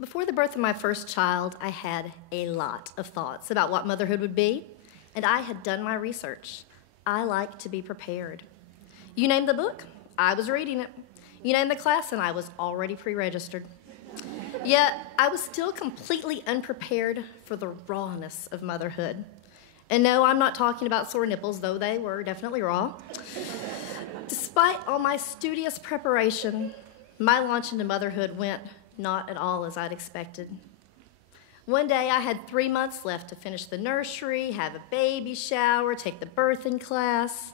Before the birth of my first child, I had a lot of thoughts about what motherhood would be, and I had done my research. I like to be prepared. You name the book, I was reading it. You name the class, and I was already pre-registered. Yet, I was still completely unprepared for the rawness of motherhood. And no, I'm not talking about sore nipples, though they were definitely raw. Despite all my studious preparation, my launch into motherhood went not at all as I'd expected. One day, I had 3 months left to finish the nursery, have a baby shower, take the birthing class.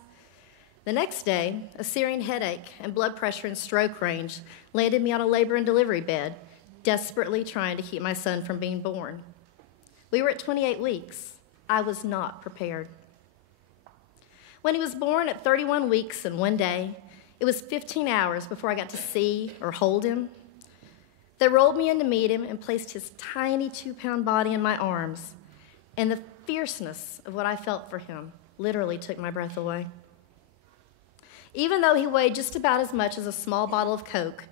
The next day, a searing headache and blood pressure in stroke range landed me on a labor and delivery bed, desperately trying to keep my son from being born. We were at 28 weeks. I was not prepared. When he was born at 31 weeks and 1 day, it was 15 hours before I got to see or hold him. They rolled me in to meet him and placed his tiny 2-pound body in my arms, and the fierceness of what I felt for him literally took my breath away. Even though he weighed just about as much as a small bottle of Coke,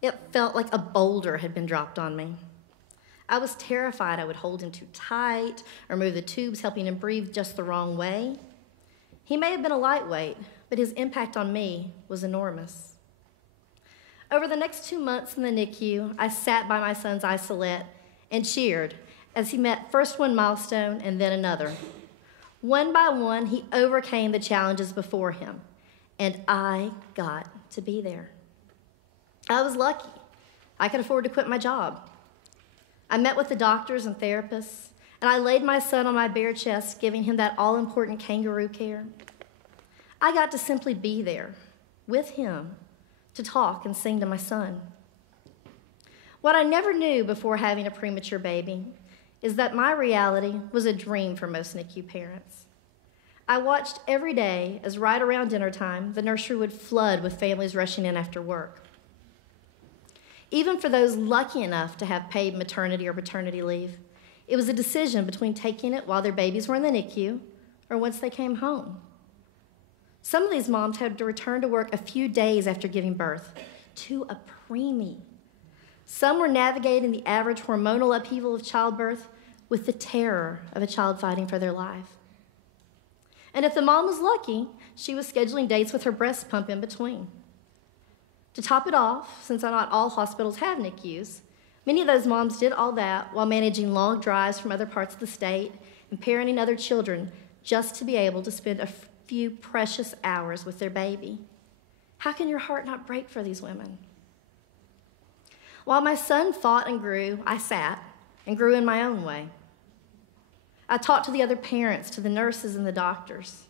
it felt like a boulder had been dropped on me. I was terrified I would hold him too tight or move the tubes, helping him breathe just the wrong way. He may have been a lightweight, but his impact on me was enormous. Over the next 2 months in the NICU, I sat by my son's isolette and cheered as he met first one milestone and then another. One by one, he overcame the challenges before him, and I got to be there. I was lucky. I could afford to quit my job. I met with the doctors and therapists, and I laid my son on my bare chest, giving him that all-important kangaroo care. I got to simply be there with him to talk and sing to my son. What I never knew before having a premature baby is that my reality was a dream for most NICU parents. I watched every day as right around dinner time, the nursery would flood with families rushing in after work. Even for those lucky enough to have paid maternity or paternity leave, it was a decision between taking it while their babies were in the NICU or once they came home. Some of these moms had to return to work a few days after giving birth to a preemie. Some were navigating the average hormonal upheaval of childbirth with the terror of a child fighting for their life. And if the mom was lucky, she was scheduling dates with her breast pump in between. To top it off, since not all hospitals have NICUs, many of those moms did all that while managing long drives from other parts of the state and parenting other children just to be able to spend a few precious hours with their baby. How can your heart not break for these women? While my son fought and grew, I sat and grew in my own way. I talked to the other parents, to the nurses and the doctors.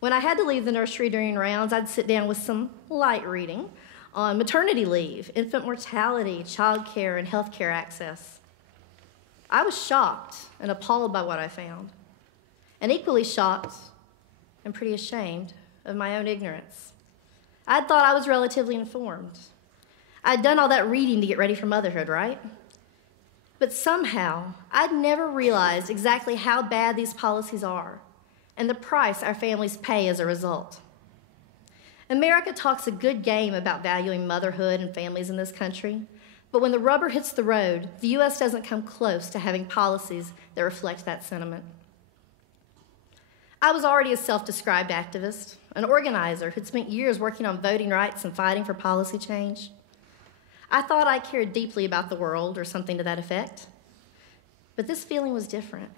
When I had to leave the nursery during rounds, I'd sit down with some light reading on maternity leave, infant mortality, child care, and health care access. I was shocked and appalled by what I found, and equally shocked and pretty ashamed of my own ignorance. I'd thought I was relatively informed. I'd done all that reading to get ready for motherhood, right? But somehow, I'd never realized exactly how bad these policies are and the price our families pay as a result. America talks a good game about valuing motherhood and families in this country, but when the rubber hits the road, the U.S. doesn't come close to having policies that reflect that sentiment. I was already a self-described activist, an organizer who'd spent years working on voting rights and fighting for policy change. I thought I cared deeply about the world or something to that effect, but this feeling was different.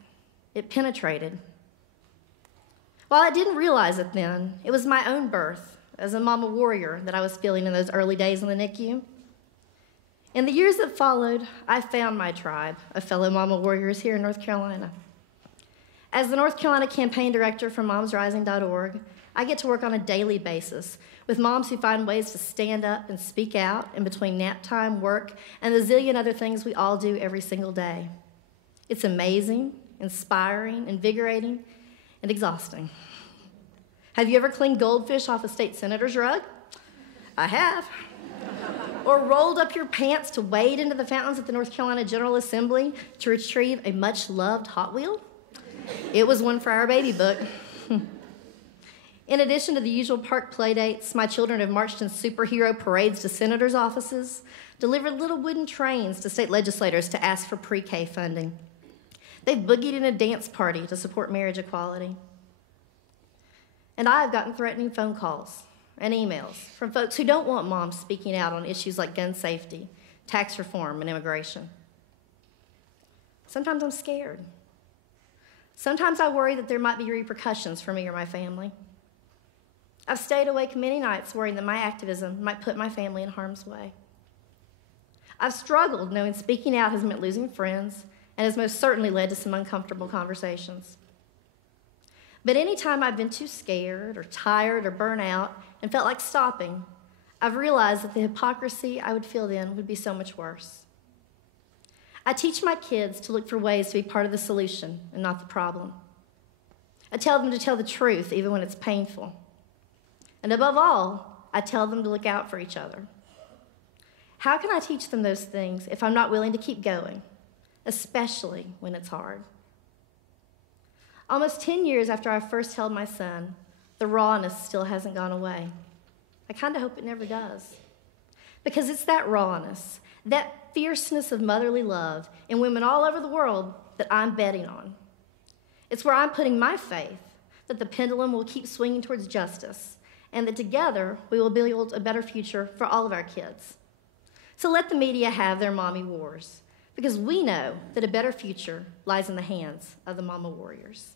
It penetrated. While I didn't realize it then, it was my own birth as a mama warrior that I was feeling in those early days in the NICU. In the years that followed, I found my tribe of fellow mama warriors here in North Carolina. As the North Carolina campaign director for momsrising.org, I get to work on a daily basis with moms who find ways to stand up and speak out in between nap time, work, and the zillion other things we all do every single day. It's amazing, inspiring, invigorating, and exhausting. Have you ever cleaned goldfish off a state senator's rug? I have. Or rolled up your pants to wade into the fountains at the North Carolina General Assembly to retrieve a much-loved Hot Wheel? It was one for our baby book. In addition to the usual park play dates, my children have marched in superhero parades to senators' offices, delivered little wooden trains to state legislators to ask for pre-K funding. They've boogied in a dance party to support marriage equality. And I've gotten threatening phone calls and emails from folks who don't want moms speaking out on issues like gun safety, tax reform, and immigration. Sometimes I'm scared. Sometimes I worry that there might be repercussions for me or my family. I've stayed awake many nights worrying that my activism might put my family in harm's way. I've struggled knowing speaking out has meant losing friends and has most certainly led to some uncomfortable conversations. But anytime I've been too scared or tired or burnt out and felt like stopping, I've realized that the hypocrisy I would feel then would be so much worse. I teach my kids to look for ways to be part of the solution and not the problem. I tell them to tell the truth even when it's painful. And above all, I tell them to look out for each other. How can I teach them those things if I'm not willing to keep going, especially when it's hard? Almost 10 years after I first held my son, the rawness still hasn't gone away. I kind of hope it never does. Because it's that rawness, that fierceness of motherly love in women all over the world that I'm betting on. It's where I'm putting my faith that the pendulum will keep swinging towards justice and that together we will build a better future for all of our kids. So let the media have their mommy wars, because we know that a better future lies in the hands of the mama warriors.